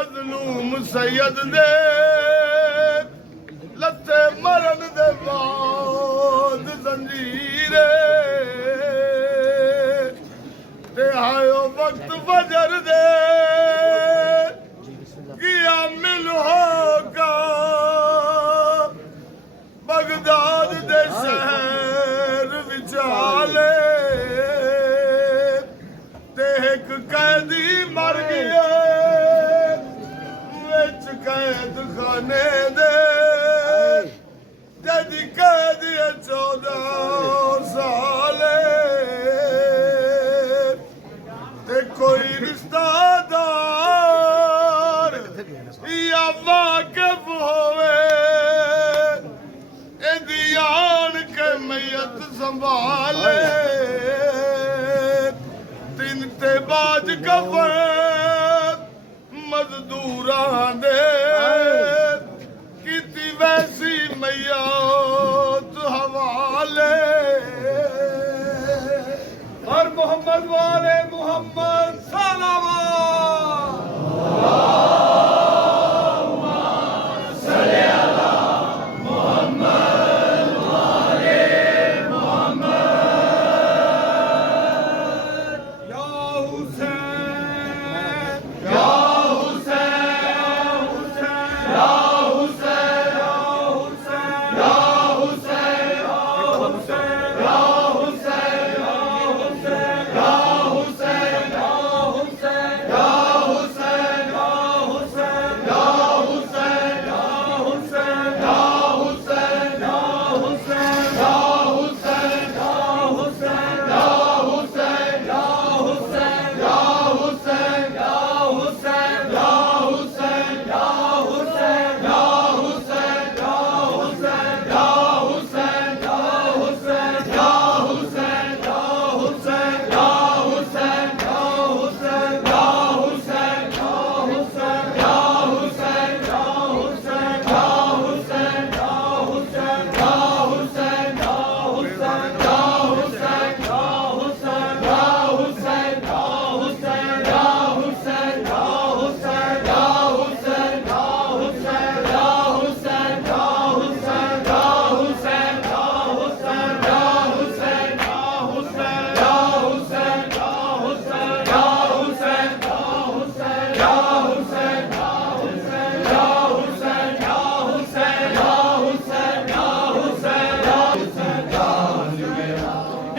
मजलूम सैयद दे लत्ते मरन दे बाद जंजीरे ते आयो वक्त फजर दे किया मिल होगा बगदाद दे शहर विचाले ते एक कैदी मर गया विच कैद खाने दे जदी कैद 14 साले ते कोई रिश्तेदार या वाकिफ होवे एदी आन के मैयत संभाले दिन ते बाज कफन मजदूरां दे कीती वैसी मैयत हवाले और मोहम्मद वाले मोहम्मद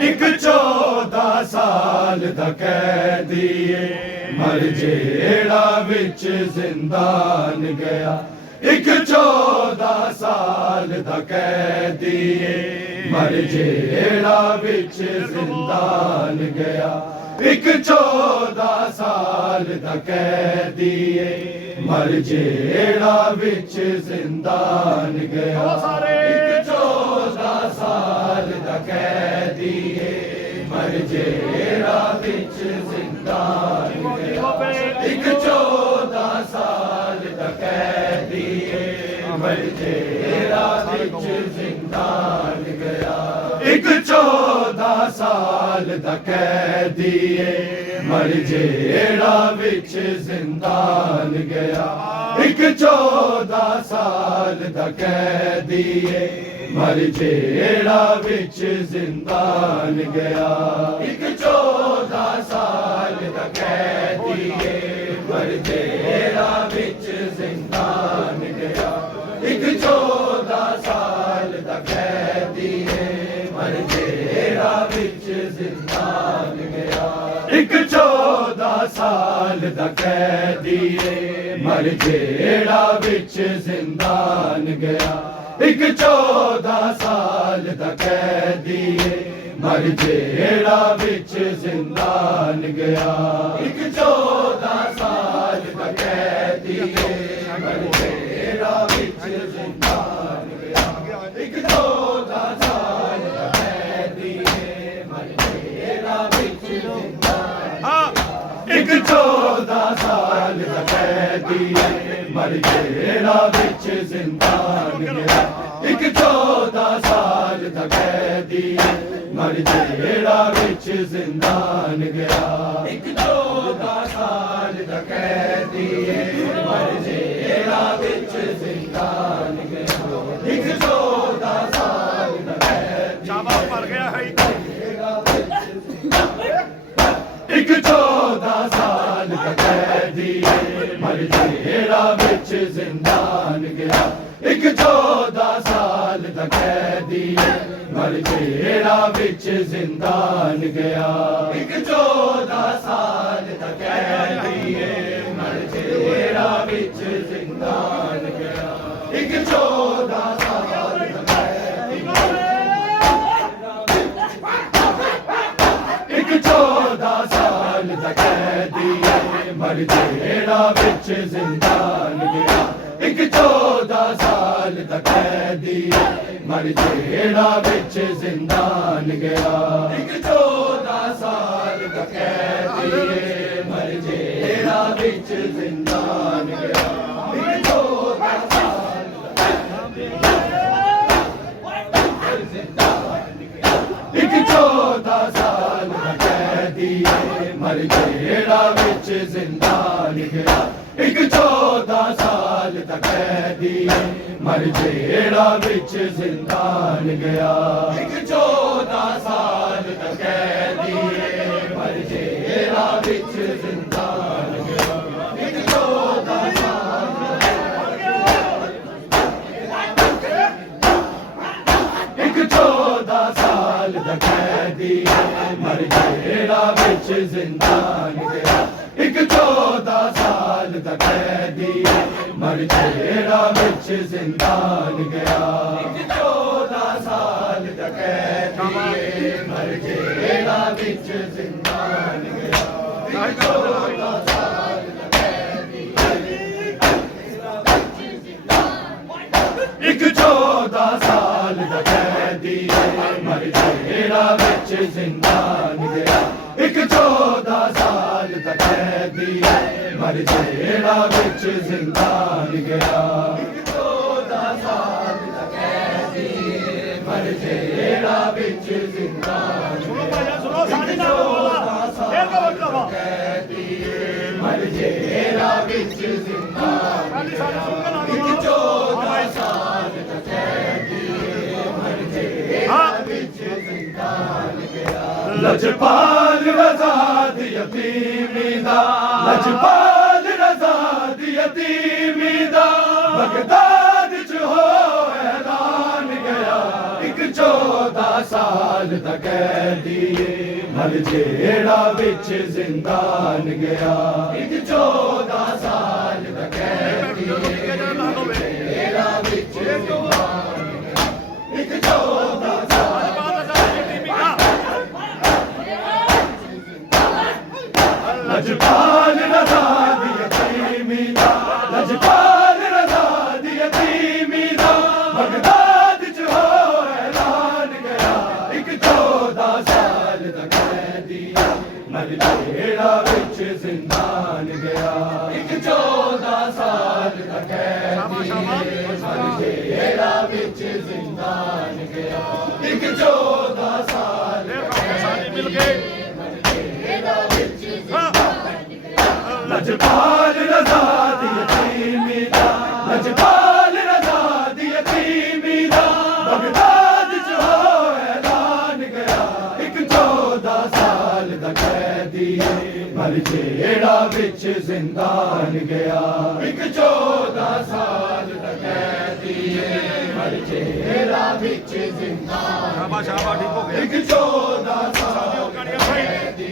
एक 14 साल दा कैदी मर जेड़ा विच जिंदान गया एक 14 साल दा कैदी मर जेड़ा विच जिंदान गया एक 14 साल दा कैदी मर जेड़ा विच जिंदान गया एक 14 साल दा कैदी मर जेड़ा विच जिंदान गया एक 14 साल दा कैदी मर जेड़ा विच जिंदान गया एक 14 साल दा कैदी मर जेड़ा विच जिंदान गया एक 14 साल दा कैदी मर जेड़ा विच जिंदान गया एक 14 साल दा कैदी मर जेड़ा विच जिंदान गया एक 14 साल दा कैदी मर जेड़ा विच जिंदान गया एक 14 साल दा कैदी मर जेड़ा विच जिंदान गया एक 14 साल दा कैदी मर जेड़ा विच जिंदान गया एक 14 साल दा कैदी मर जेड़ा विच जिंदान गया एक 14 साल दा कैदी मर जेड़ा विच जिंदान एक 14 साल दा कैदी मर जेड़ा विच जिंदान गया एक 14 साल दा कैदी मर जेड़ा विच जिंदान गया एक 14 साल दा कैदी जेड़ा विच जिंदान गया एक 14 साल दा कैदी मर जेड़ा विच जिंदान गया एक 14 साल दा कैदी मर जेड़ा विच जिंदान गया एक 14 साल दा कैदी एक 14 साल दा कैदी मर जेड़ा विच जिंदान गया एक 14 साल दा कैदी मर जेड़ा विच जिंदान गया एक 14 साल दा कैदी मर जेड़ा विच जिंदान गया एक 14 साल दा एक 14 साल दा कैदी मर जेड़ा विच जिंदान गया एक 14 साल दा कैदी मर जेड़ा विच जिंदान गया एक 14 साल दा कैदी मर जेड़ा विच जिंदान गया एक 14 साल एक 14 साल दा कैदी मर जेड़ा विच जिंदान गया एक 14 साल दा कैदी मर जेड़ा विच जिंदान गया एक 14 साल दा कैदी मर जेड़ा विच जिंदान गया एक 14 साल दा कैदी एक 14 साल दा कैदी मर जेड़ा विच जिंदान गया एक 14 साल दा कैदी मर जेड़ा विच जिंदान गया एक 14 साल दा कैदी मर जेड़ा विच जिंदान गया एक 14 साल दा कैदी मर जेड़ा विच जिंदान गया एक 14 साल दा कैदी मर जेड़ा विच जिंदान गया लजपाल रज़ाद यतीमी दा लजपाल रज़ाद यतीमी दा बगदाद च हो ऐलान गया एक 14 साल दा कैदी मर जेड़ा विच जिंदान गया एक 14 साल दा कैदी मर जेड़ा विच जिंदान गया एक 14 साल लजपाल रज़ाद यतीमी दा लजपाल रज़ाद यतीमी दा बगदाद च हो ऐलान गया एक 14 साल दा कैदी मर जेड़ा विच जिंदान गया एक 14 साल दा कैदी मर जेड़ा विच जिंदान गया एक 14 साल दा कैदी मिल गए लजपाल रज़ाद यतीमी दा लजपाल रज़ाद यतीमी दा बगदाद च हो ऐलान गया एक 14 साल दा कैदी मर जेड़ा विच जिंदान गया एक 14 साल दा कैदी मर जेड़ा विच जिंदान शाबाश ठीक हो गया एक 14 साल दा कैदी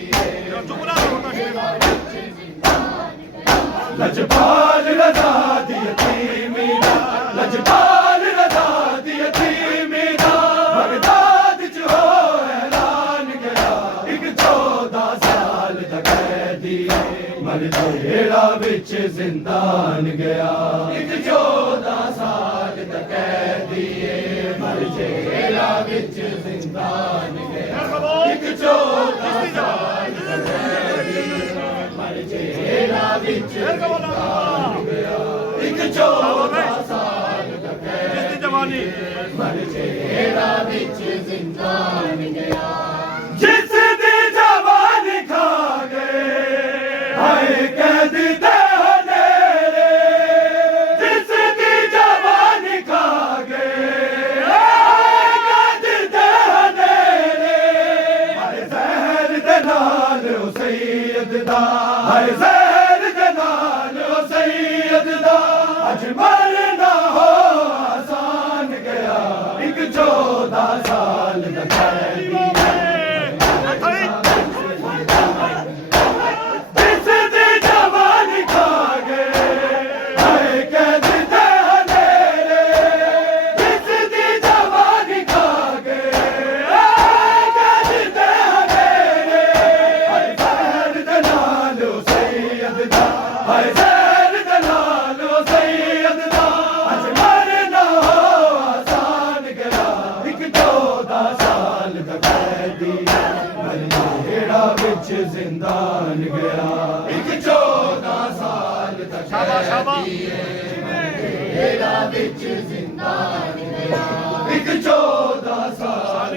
लजपाल रज़ाद यतीमी दा लजपाल रज़ाद यतीमी दा बगदाद च हो ऐलान गया एक 14 साल दा कैदी मर जेड़ा विच जिंदान गया एक 14 साल दा कैदी मर जेड़ा विच जिंदान गया एक 14 साल दा कैदी मर जेड़ा विच जिंदान गया एक 14 साल दा कैदी मर जेड़ा विच जिंदान गया जिस दी जवानी खा गए हाय कैद दे हनेरे जिस दी जवानी खा गए हाय कैद दे हनेरे हाय ज़हर दे नाल ओ सैयद दा हाय ज़हर दे नाल ओ सैयद शाबाश जेड़ा विच जिंदान गया एक 14 साल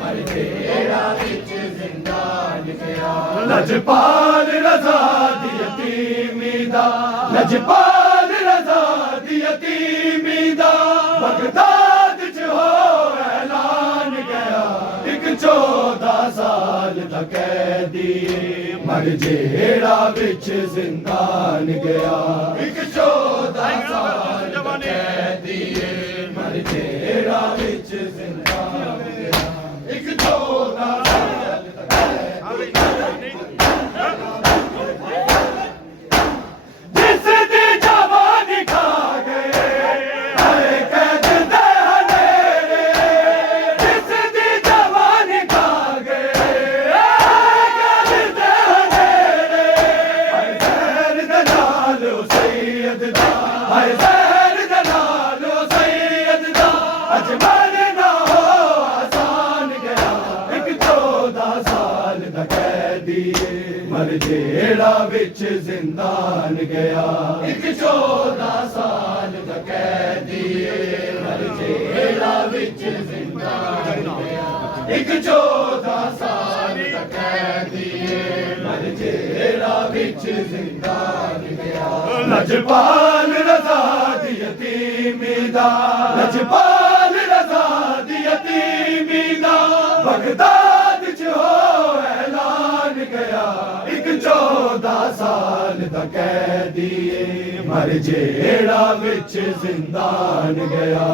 मर जेड़ा विच जिंदान गया लजपाल रज़ा दी यतीमी दा लजपाल रज़ा दी यतीमी दा बगदाद च हो ऐलान गया एक 14 साल दा कैदी मर जेड़ा विच जिंदान गया एक 14 साल दा कैदी मर जेड़ा विच जिंदान गया एक 14 साल दा जिस दी जवानी खा गए हर कैद दे हनेरे जिस दी जवानी खा गए कैद दे हनेरे हर जहर दे नाल सैयद दा हर जहर दे नाल सैयद दा अजमल ना हो आसान गया एक 14 साल दा कैदी मर जेड़ा विच जिंदान गया एक 14 साल दा कैदी मर जेड़ा विच जिंदान गया एक 14 साल दा कैदी मर जेड़ा विच जिंदान गया लजपाल रज़ा दी यतीमी दा लजपाल रज़ा दी यतीमी दा बगदाद च हो ऐलान गया एक 14 साल दा कैदी मर जेड़ा विच जिंदान गया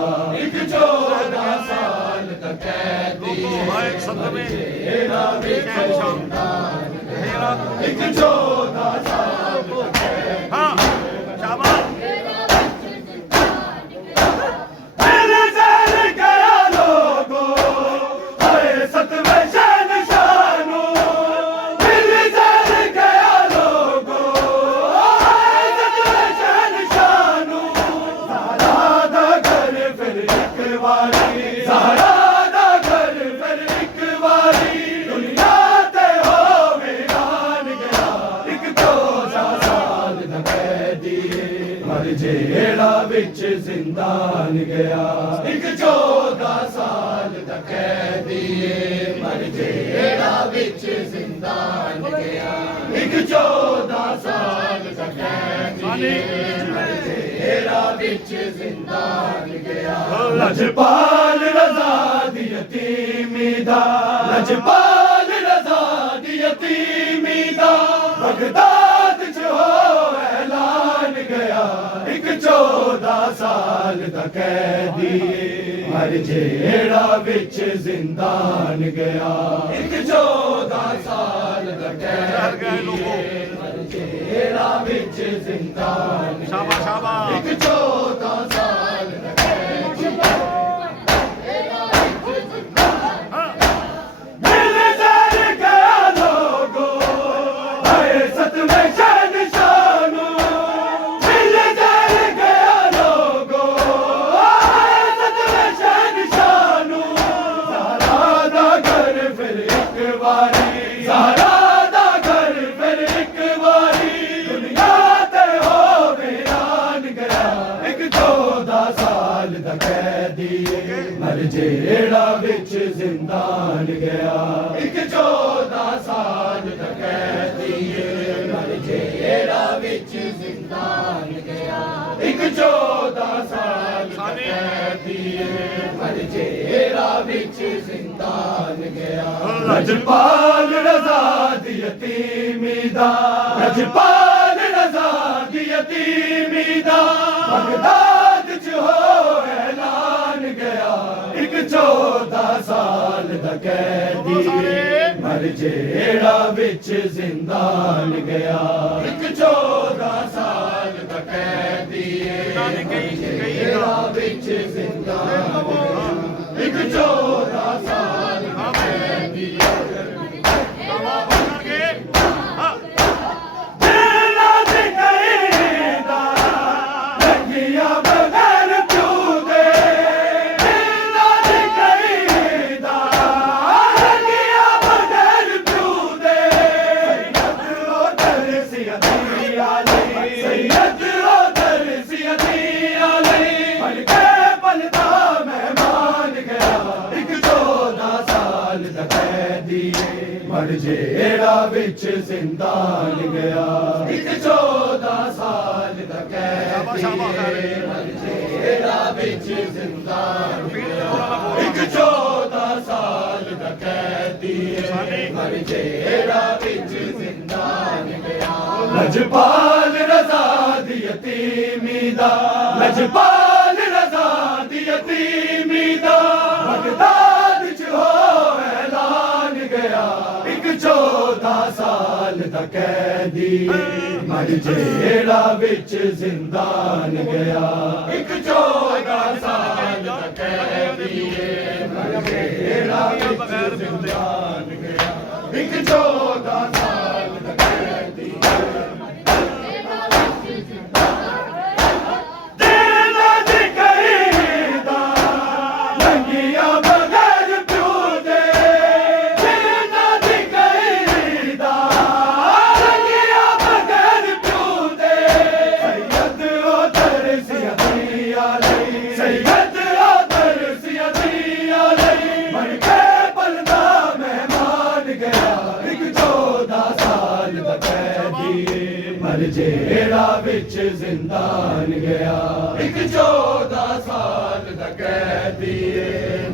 एक 14 साल दा कैदी मर जेड़ा विच जिंदान गया एक 14 साल दा कैदी हाँ शाबाश दिल जल गया लोगो हर सतवें शहनशानो दिल जल गया लोगो हर सतवें शहनशानो ज़हरा दा घर फिर एक वारी ज़हरा दा घर फिर एक वारी दुनिया ते हो वीरान गया एक 14 साल दा कैदी मर जेड़ा विच जिंदान गया एक 14 साल दा कैदी मर जेड़ा विच जिंदान गया एक 14 साल दा कैदी मर जेड़ा विच जिंदान गया लजपाल रज़ा दी यतीमी दा लजपाल रज़ा दी यतीमी दा बगदाद च हो ऐलान गया एक 14 साल दा कैदी मर जेड़ा विच जिंदान गया एक 14 साल दा कैदी मर जेड़ा विच जिंदान शाबाश शाबाश एक 14 साल दा कैदी दिल जल गया लोगो हर सतवें शहनशानो दिल जल गया लोगो हर सतवें शहनशानो ज़हरा दा घर फिर एक वारी ज़हरा दा घर फिर एक वारी दुनिया ते हो वीरान गया एक 14 साल दा कैदी मर जेड़ा विच जिंदान गया एक 14 साल दा कैदी मर जेड़ा विच जिंदान गया एक 14 साल दा कैदी मर जेड़ा विच जिंदान गया लजपाल रज़ा दी यतीमी दा लजपाल रज़ा दी यतीमी दा बगदाद च हो ऐलान गया एक 14 साल दा कैदी मर जेड़ा विच जिंदान गया एक 14 साल दा कैदी मर जेड़ा विच जिंदान गया एक 14 साल दा कैदी सैयद उधर सियती आली बन के पलता मेहमान गया एक 14 साल दा कैदी मर जेड़ा विच जिंदान गया एक 14 साल दा कैदी मर जेड़ा विच जिंदान गया एक 14 साल दा कैदी मर जेड़ा विच जिंदान गया लजपाल रज़ा दी यतीमी दा लजपाल रज़ा दी यतीमी दा बगदाद च हो ऐलान गया एक 14 साल दा कैदी मर जेड़ा विच जिंदान गया एक 14 साल दा कैदी मर जेड़ा विच जिंदान गया एक 14 साल दा कैदी मर जेड़ा विच जिंदान गया एक 14 साल दा कैदी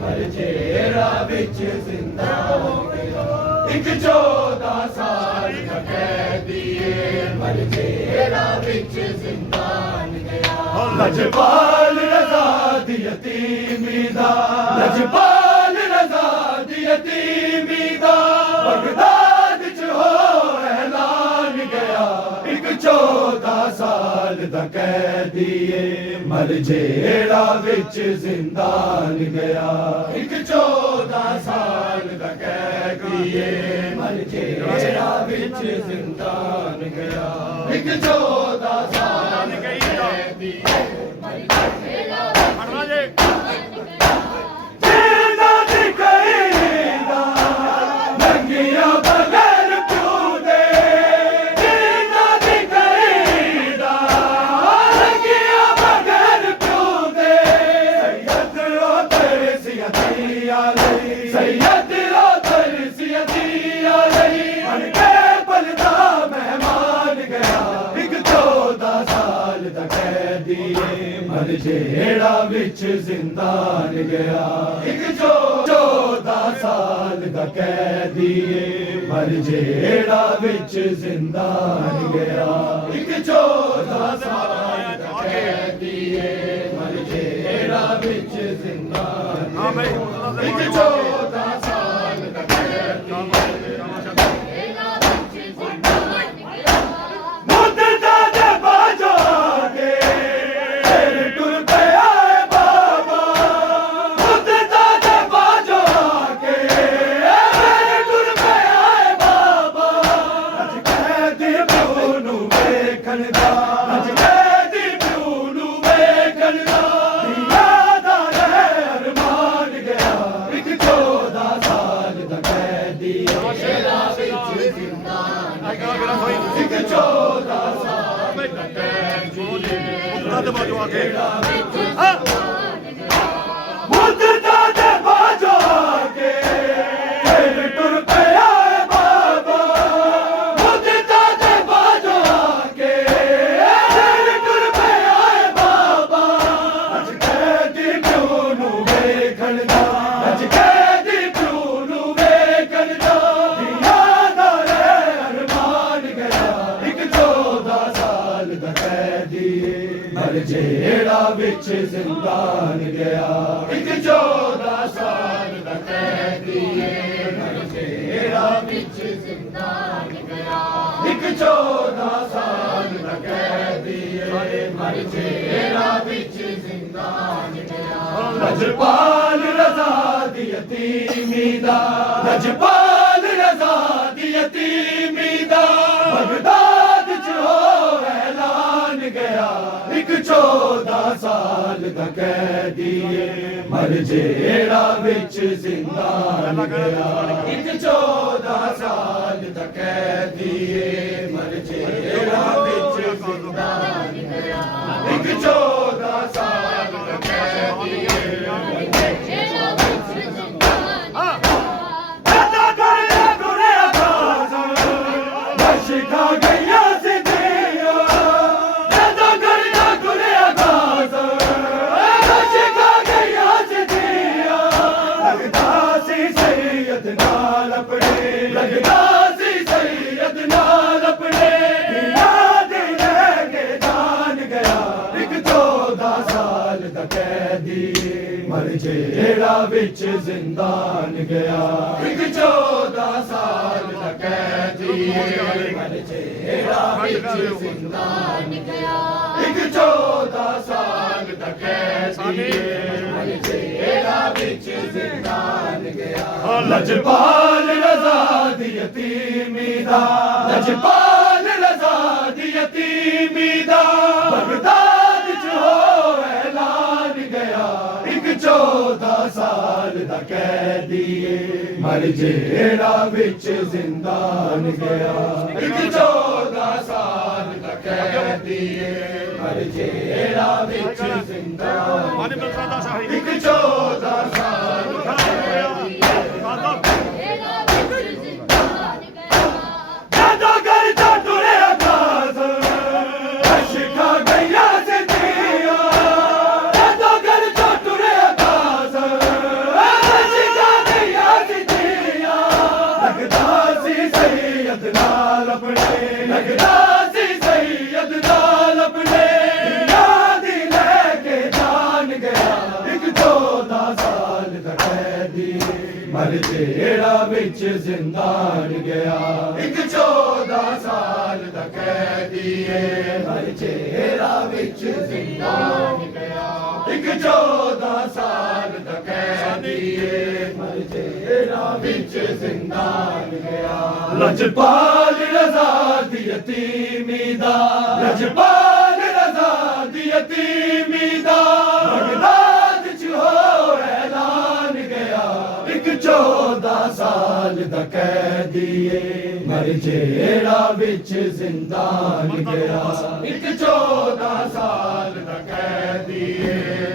मर जेड़ा विच जिंदान गया एक 14 साल दा कैदी मर जेड़ा विच जिंदान गया लजपाल रज़ा दी यतीमी दा लजपाल रज़ा दी यतीमी दा बगदाद च हो ऐलान गया एक 14 साल दा कैदी मर जेड़ा विच जिंदान गया एक 14 साल दा कैदी मर जेड़ा विच जिंदान गया एक 14 साल दा कैदी मर जेड़ा सैयद उधर सियती आली बन के पलता मेहमान गया एक 14 साल दा कैदी मर जेड़ा विच जिंदान गया एक 14 साल दा कैदी मर जेड़ा विच जिंदान गया एक 14 साल दा कैदी मर जेड़ा विच जिंदान एक 14 साल दा कैदी मुद्दा दे बाजो के टुर गया है बाबा मुद्दा दे बाजो के टुर गया है बाबा अज कैदी प्यो नू वेखण दा अज कैदी प्यो नू वेखण दा याद आ अरमान गया एक 14 साल दा कैदी जेड़ा विच जिंदान एक 14 साल दा कैदी मुद्दा दे बाजो आके मुद्दा दे बाजो आके टुर गया है बाबा मुद्दा दे बाजो आके टुर गया है बाबा अज कैदी प्यो नू वेखण दा अज कैदी प्यो नू वेखण दा याद आ अरमान गया एक 14 साल दा कैदी मर जेड़ा विच जिंदान गया एक 14 साल दा कैदी मर जेड़ा विच जिंदान गया एक 14 साल दा कैदी मर जेड़ा विच जिंदान गया लजपाल रज़ा दी यतीमी दा लजपाल रज़ा दी यतीमी दा बगदाद च हो ऐलान गया एक 14 साल दा कैदी मर जेड़ा विच जिंदान गया एक 14 साल दा कैदी मर जेड़ा विच जिंदान ਇੱਕ 14 ਸਾਲ ਦਾ ਕੈਦੀ ਐਦਾਂ ਕਰਿਆ ਗੁਰਿਆ ਖਾਸ ਦਸ਼ਕਾ ਗਈਆਂ ਸਿੱਧੀਆਂ ਐਦਾਂ ਕਰਿਆ ਗੁਰਿਆ ਖਾਸ ਦਸ਼ਕਾ ਗਈਆਂ ਸਿੱਧੀਆਂ ਲੱਗਦਾ ਸੀ ਸੈਯਦ ਨਾਲ ਆਪਣੇ ਲੱਗਦਾ ਸੀ ਸੈਯਦ ਨਾਲ ਆਪਣੇ ਯਾਦ ਲੈ ਕੇ ਜਾਨ ਗਿਆ ਇੱਕ 14 ਸਾਲ ਦਾ ਕੈਦੀ ਮਰ ਜਿਹੜਾ ਵਿੱਚ ਜ਼ਿੰਦਾਨ ਗਿਆ ਇੱਕ 14 ਸਾਲ ਦਾ ਕੈਦੀ ਮਰ ਜਿਹੜਾ ਵਿੱਚ ਜ਼ਿੰਦਾਨ ਗਿਆ ਇੱਕ 14 ਸਾਲ ਦਾ ਕੈਦੀ ਮਰ ਜਿਹੜਾ ਵਿੱਚ ਜ਼ਿੰਦਾਨ ਗਿਆ ਲਜਪਾਲ ਰਜ਼ਾ ਦੀ ਯਤੀਮੀ ਦਾ ਲਜਪਾਲ ਰਜ਼ਾ ਦੀ ਯਤੀਮੀ ਦਾ ਬਗਦਾਦ ਚ ਹੋ ਐਲਾਨ ਗਿਆ ਇੱਕ 14 ਸਾਲ ਦਾ ਕੈਦੀ ਮਰ ਜਿਹੜਾ ਵਿੱਚ ਜ਼ਿੰਦਾਨ ਗਿਆ ਇੱਕ 14 ਸਾਲ ਦਾ ਕੈਦੀ ਮਰ ਜਿਹੜਾ ਵਿੱਚ ਜ਼ਿੰਦਾਨ ਇੱਕ 14 ਸਾਲ ਦਾ ਕੈਦੀ ਜਦੋਂ ਘਰ ਤੋਂ ਟੁਰਿਆ ਖਾਸ ਅਸ਼ਕਾ ਗਈਆਂ ਸਿੱਧੀਆਂ ਜਦੋਂ ਘਰ ਤੋਂ ਟੁਰਿਆ ਖਾਸ ਅਸ਼ਕਾ ਗਈਆਂ ਸਿੱਧੀਆਂ ਲੱਗਦਾ ਸੀ ਸੈਯਦ ਨਾਲ ਆਪਣੇ ਲੱਗਦਾ ਸੀ ਸੈਯਦ ਨਾਲ ਆਪਣੇ ਯਾਦ ਲੈ ਕੇ ਜਾਨ ਗਿਆ ਇੱਕ 14 ਸਾਲ ਦਾ ਕੈਦੀ ਮਰ ਜਿਹੜਾ ਵਿੱਚ ਜ਼ਿੰਦਾਨ ਗਿਆ ਇੱਕ 14 ਸਾਲ ਦਾ ਕੈਦੀ ਮਰ ਜਿਹੜਾ ਵਿੱਚ ਜ਼ਿੰਦਾਨ ਗਿਆ ਇੱਕ 14 ਸਾਲ ਦਾ ਕੈਦੀ ਮਰ ਜਿਹੜਾ ਵਿੱਚ ਜ਼ਿੰਦਾਨ ਗਿਆ ਲਜਪਾਲ ਰਜ਼ਾ ਦੀ ਯਤੀਮੀ ਦਾ ਲਜਪਾਲ ਰਜ਼ਾ ਦੀ ਯਤੀਮੀ ਦਾ ਬਗਦਾਦ ਚ ਹੋ ਐਲਾਨ ਗਿਆ ਇੱਕ 14 ਸਾਲ ਦਾ ਕੈਦੀ ਮਰ ਜਿਹੜਾ ਵਿੱਚ ਜ਼ਿੰਦਾਨ ਗਿਆ ਇੱਕ 14 ਸਾਲ ਦਾ ਕੈਦੀ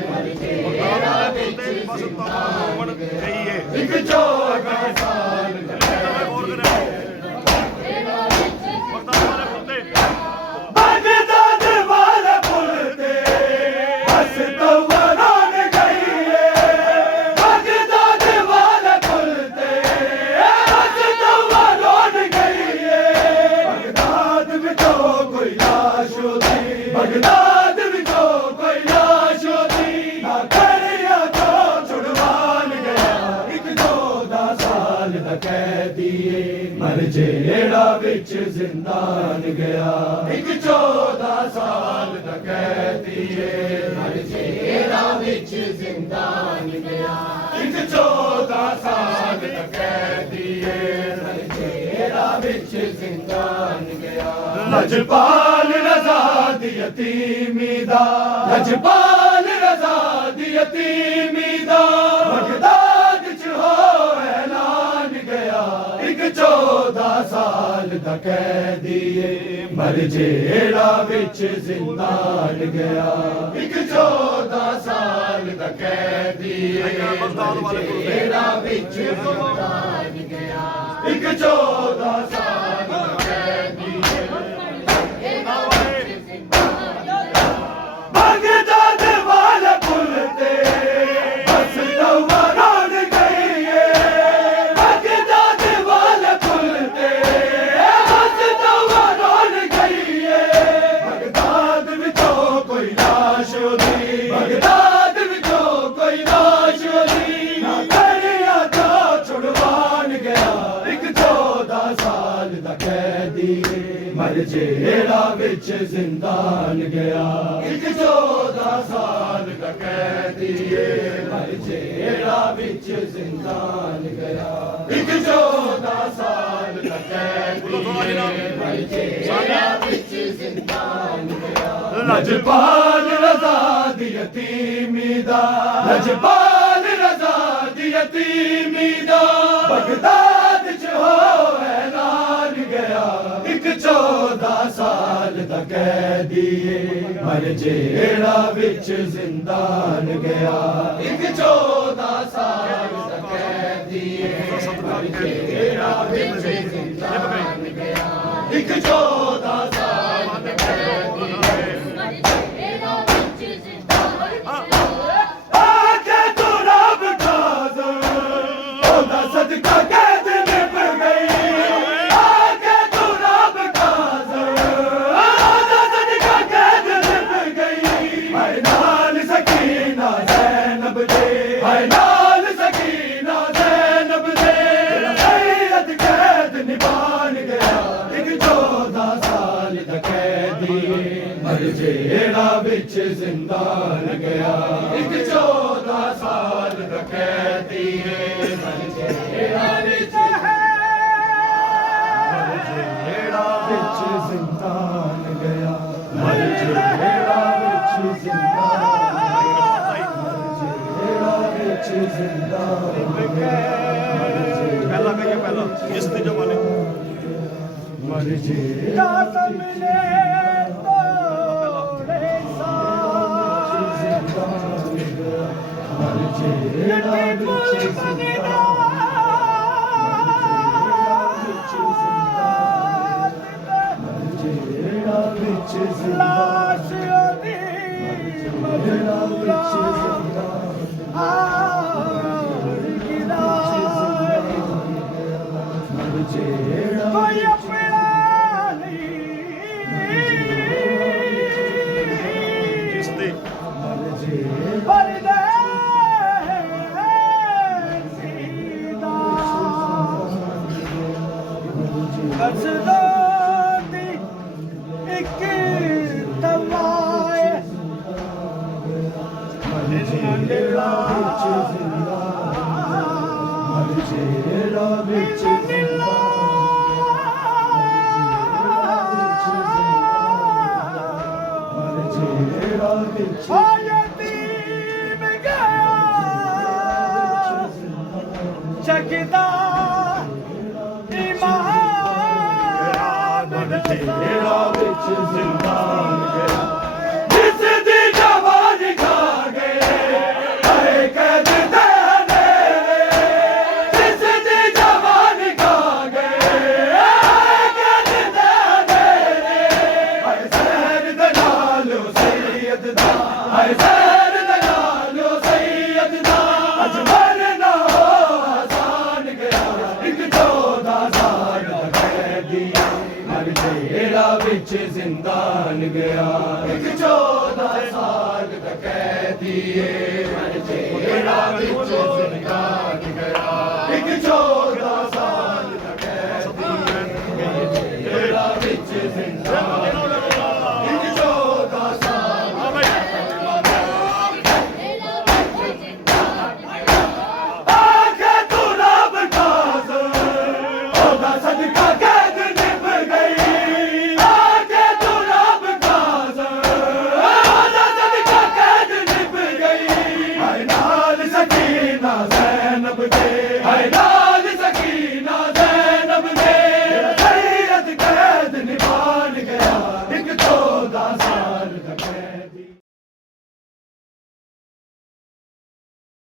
ਮਰ ਜਿਹੜਾ ਵਿੱਚ ਜ਼ਿੰਦਾਨ ਗਿਆ ਇੱਕ 14 ਸਾਲ ਦਾ ਬਗਦਾਦ ਵਾਲੇ ਪੁੱਲ ਤੇ ਬਸ ਤਵਰਾਨ ਗਈ ਬਗਦਾਦ ਵਾਲੇ ਪੁੱਲ ਤੇ ਬਸ ਤਵਰਾਨ ਗਈ ਬਗਦਾਦ ਵਿੱਚੋਂ ਕੋਈ ਲਾਸ਼ ਹੋਦੀ ਬਗਦਾਦ ਵਿੱਚੋਂ ਕੋਈ ਲਾਸ਼ ਹੋਦੀ ਨਾ ਕਰਿਆ ਤੋਂ ਛੁਡਵਾਨ ਗਿਆ ਇੱਕ 14 ਸਾਲ ਦਾ ਕੈਦੀ ਮਰ ਜਿਹੜਾ ਵਿੱਚ ਜ਼ਿੰਦਾਨ ਗਿਆ ਇੱਕ 14 ਸਾਲ ਦਾ ਕੈਦੀ ਮਰ ਜਿਹੜਾ ਵਿੱਚ ਜ਼ਿੰਦਾਨ ਗਿਆ ਇੱਕ 14 ਸਾਲ ਦਾ ਕੈਦੀ ਮਰ ਜਿਹੜਾ ਵਿੱਚ ਜ਼ਿੰਦਾਨ ਗਿਆ ਲਜਪਾਲ ਰਜ਼ਾ ਦੀ ਯਤੀਮੀ ਦਾ ਲਜਪਾਲ ਰਜ਼ਾ ਦੀ ਯਤੀਮੀ ਦਾ ਬਗਦਾਦ ਚ ਹੋ ਐਲਾਨ ਗਿਆ ਇੱਕ 14 ਸਾਲ ਦਾ ਕੈਦੀ ਮਰ ਜਿਹੜਾ ਵਿੱਚ ਜ਼ਿੰਦਾਨ ਗਿਆ ਇੱਕ 14 ਸਾਲ ਦਾ ਕੈਦੀ ਜਿਹੜਾ ਵਿੱਚ ਜ਼ਿੰਦਾਨ ਗਿਆ ਇੱਕ 14 ਸਾਲ ਦਾ ਕੈਦੀ ਬਗਦਾਦ ਵਾਲੇ ਪੁੱਲ ਤੇ ਬਸ ਤਵਰਾਨ ਗਈ ਬਗਦਾਦ ਵਾਲੇ ਪੁੱਲ ਤੇ ਬਸ ਤਵਰਾਨ ਗਈ ਬਗਦਾਦ ਵਿੱਚੋਂ ਕੋਈ ਲਾਸ਼ ਹੋਦੀ ਬਗਦਾਦ ਵਿੱਚੋਂ ਕੋਈ ਲਾਸ਼ ਹੋਦੀ ਨਾ ਕਰਿਆ ਤਾਂ ਛੁਡਵਾਨ ਗਿਆ ਇੱਕ 14 ਸਾਲ ਦਾ ਕੈਦੀ ਮਰ ਜਿਹੜਾ ਵਿੱਚ ਜ਼ਿੰਦਾਨ ਗਿਆ ਇੱਕ 14 ਸਾਲ ਦਾ ਕੈਦੀ ਮਰ ਜਿਹੜਾ ਵਿੱਚ ਜ਼ਿੰਦਾਨ ਗਿਆ ਇੱਕ 14 ਸਾਲ ਦਾ ਕੈਦੀ ਮਰ ਜਿਹੜਾ ਵਿੱਚ ਜ਼ਿੰਦਾਨ ਗਿਆ ਲਜਪਾਲ ਰਜ਼ਾ ਦੀ ਯਤੀਮੀ ਦਾ ਲਜਪਾਲ ਰਜ਼ਾ ਦੀ ਯਤੀਮੀ ਦਾ ਬਗਦਾਦ ਚ ਹੋ ਐਲਾਨ ਗਿਆ ਇੱਕ 14 ਸਾਲ ਦਾ ਕੈਦੀਏ ਮਰ ਜਿਹੜਾ ਵਿੱਚ ਜ਼ਿੰਦਾਨ ਗਿਆ ਇੱਕ 14 ਸਾਲ ਦਾ ਕੈਦੀਏ ਮਰ ਜਿਹੜਾ ਵਿੱਚ ਜ਼ਿੰਦਾਨ ਗਿਆ ਇੱਕ 14 ਸਾਲ ਦਾ ਕੈਦੀਏ ਮਰ ਜਿਹੜਾ ਵਿੱਚ ਜ਼ਿੰਦਾਨ ਗਿਆ ਆ ਕੇ ਤੂੰ ਰੱਬ ਖਾਜ਼ਰ ਉਹਦਾ ਸਦਕਾ ਕੈਦ ਨਿਭ ਗਈ ਆ ਕੇ ਤੂੰ ਰੱਬ ਖਾਜ਼ਰ ਉਹਦਾ ਸਦਕਾ ਕੈਦ ਨਿਭ ਗਈ ਹਾਏ ਨਾਲ ਸਕੀਨਾ ਜ਼ੈਨਬ ਦੇ ਹਾਏ ਨਾਲ ਸਕੀਨਾ ਜ਼ੈਨਬ ਦੇ ਗੈਰਤ ਕੈਦ ਨਿਭਾਣ ਗਿਆ ਇੱਕ 14 ਸਾਲ ਦਾ ਕੈਦੀ ਮਰ ਜਿਹੜਾ ਵਿੱਚ ਜ਼ਿੰਦਾਨ ਗਿਆ ਇੱਕ 14 ਸਾਲ ਦਾ ਕੈਦੀ ਮਰ ਜਿਹੜਾ ਵਿੱਚ ਵਿੱਚ ਜ਼ਿੰਦਾਨ ਗਿਆ ਮਰ ਜਿਹੜਾ ਵਿੱਚ ਜ਼ਿੰਦਾਨ ਜਿਹੜਾ ਵਿੱਚ ਜ਼ਿੰਦਾਨ ਗਿਆ ਪਹਿਲਾਂ ਕਹੀਏ ਪਹਿਲਾਂ ਇਸ ਦੇ ਜ਼ਮਾਨੇ ਮਰ ਜਿਹੜਾ ਮਿਲੇ ਤੋੜੇ ਮਰ ਜਿਹੜਾ ਵਿੱਚ ਜਿਹੜਾ ਵਿੱਚ ਲਾਸ਼ ਉਹਦੀ ਜਿਹੜਾ ਵਿੱਚ ਜਿਹੜਾ ਕੋਈ ਆਪਣਾ ਨਹੀਂ ਜਿਸ ਦੇ ਪਰਦੇ ਸੀਦਾ ਕਸਦਾ ਦੀ ਇੱਕ ਤਵਾਏ ਜਿਹੜਾ ਵਿੱਚ ਜਿਹੜਾ ਵਿੱਚ ਯਤੀਮ ਗਿਆ ਚੱਕਦਾ ਇਮਾਨ ਜਿਹੜਾ ਵਿੱਚ ਜ਼ਿੰਦਾਨ ਗਿਆ ਜਿਸ ਦੀ ਜਵਾਨ ਖਾ ਗਏ ਹਰੇ ਕੈਦ ਦੇ ਹਨੇਰੇ ਜਿਸ ਦੀ ਜਵਾਨ ਖਾ ਗਏ ਕੈਦ ਦੇ ਹਨੇਰੇ ਹਾਏ ਸੈਰ ਦੇ ਨਾਲੋਂ ਸੈਯਦ ਦਾ ਹਾਏ ਸੈਰ ਦੇ ਨਾਲੋਂ ਸੈਯਦ ਦਾ ਅੱਜ ਮਰਨਾ ਆਸਾਨ ਗਿਆ ਇੱਕ 14 ਸਾਲ ਦਾ ਕੈਦੀ ਮਰ ਜਿਹੜਾ ਵਿੱਚ ਜ਼ਿੰਦਾਨ ਗਿਆ ਇੱਕ 14 ਸਾਲ ਦਾ ਕੈਦੀ